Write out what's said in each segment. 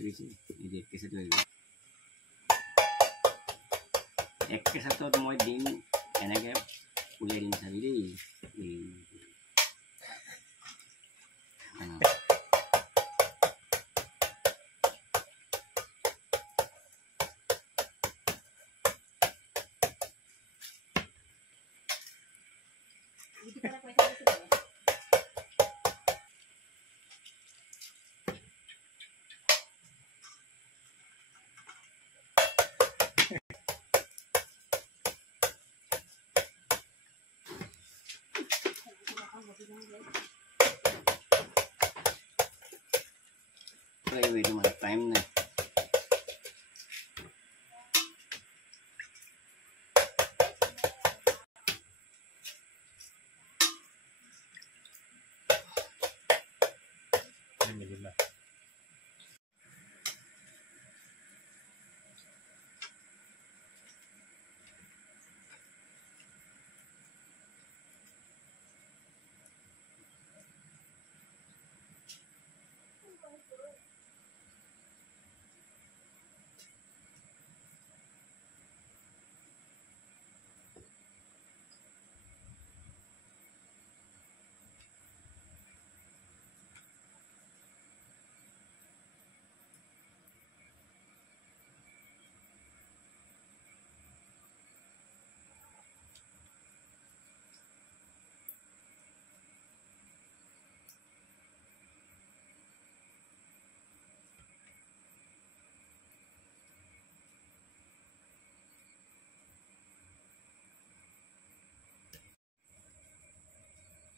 লাগিছে এই এক কেছত লাগিব এক কেছাতত মই দিম এনেকৈ উলিয়াই দিম চাবি দেই itu mah time nih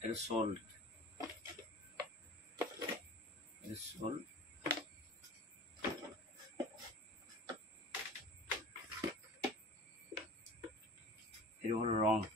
itu sold itu wrong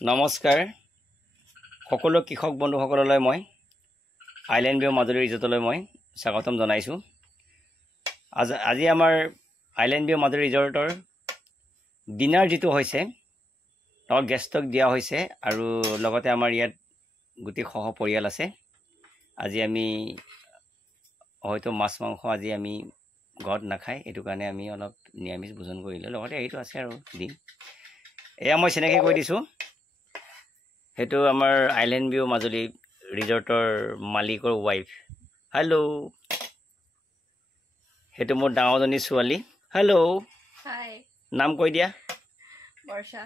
নমস্কাৰ সকলো কৃষক বন্ধুসকললৈ মই আইল্যান্ড ভিউ মাজুলী ৰিজৰ্টলৈ মই স্বাগতম জনাইছোঁ আজি আমাৰ আইল্যান্ড ভিউ মাজুলী ৰিজৰ্টৰ ডিনাৰ যেটো হৈছে তাৰ গেষ্টক দিয়া হৈছে আৰু লগতে আমাৰ ইয়াত গোটেই সহ পৰিয়াল আছে আজি আমি হয়তো মাছ মাংস আজি আমি ঘৰত নাখাই এটো কাৰণে আমি অলপ নিৰামিষ ভোজন কৰিলে লগতে এইটো আছে আৰু দিন এয়া মই চিনাকি কৈ দিছোঁ হেতু আমাৰ আইল্যান্ড ভিউ মাজুলী ৰিজৰ্টৰ মালিকৰ ওয়াইফ হেল্ল হেতু মোৰ ডাঙৰজনী ছোৱালী হেল্ল হাই নাম কৈ দিয়া বৰ্ষা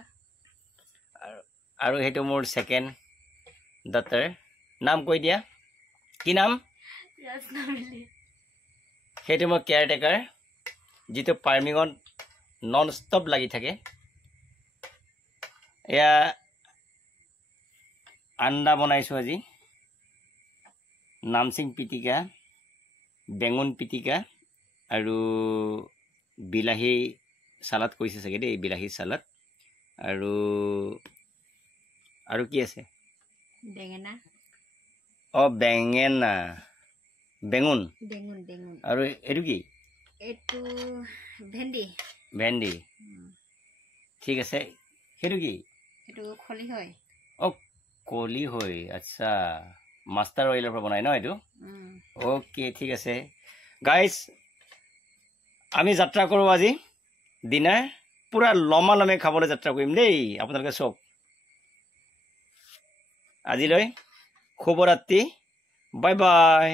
আৰু হেতু মোৰ সেকেন্ড ডটাৰ নাম কৈ দিয়া কি নাম ৰাজনামিলি হেতু মোৰ কেয়াৰটেকাৰ যেটো ফাৰ্মিঙত নন ষ্টপ লাগি থাকে এয়া আন্ডা বনাইছো আজি নামসিং পিটিকা বেঙুন পিটিকা আৰু বিলাহী সালাড কৈছে সগে দেই বিলাহী সালাড আৰু কি আছে বেঙেনা বেঙেনা বেঙুন আৰু এটো কি এটো ভেন্ডি ভেন্ডি ঠিক আছে হেতু কি এটো খলি হয় কলি হয় আচ্ছা মাস্টার অয়েলের পৰা বনাই ন এটো ওকে ঠিক আছে গাইস আমি যাত্ৰা কৰো আজি ডিনাৰ পুৰা লমালমে খাবলৈ যাত্ৰা কৰিম দেই আপোনালোকে চাওক আজিলৈ শুভৰাত্ৰি বাই বাই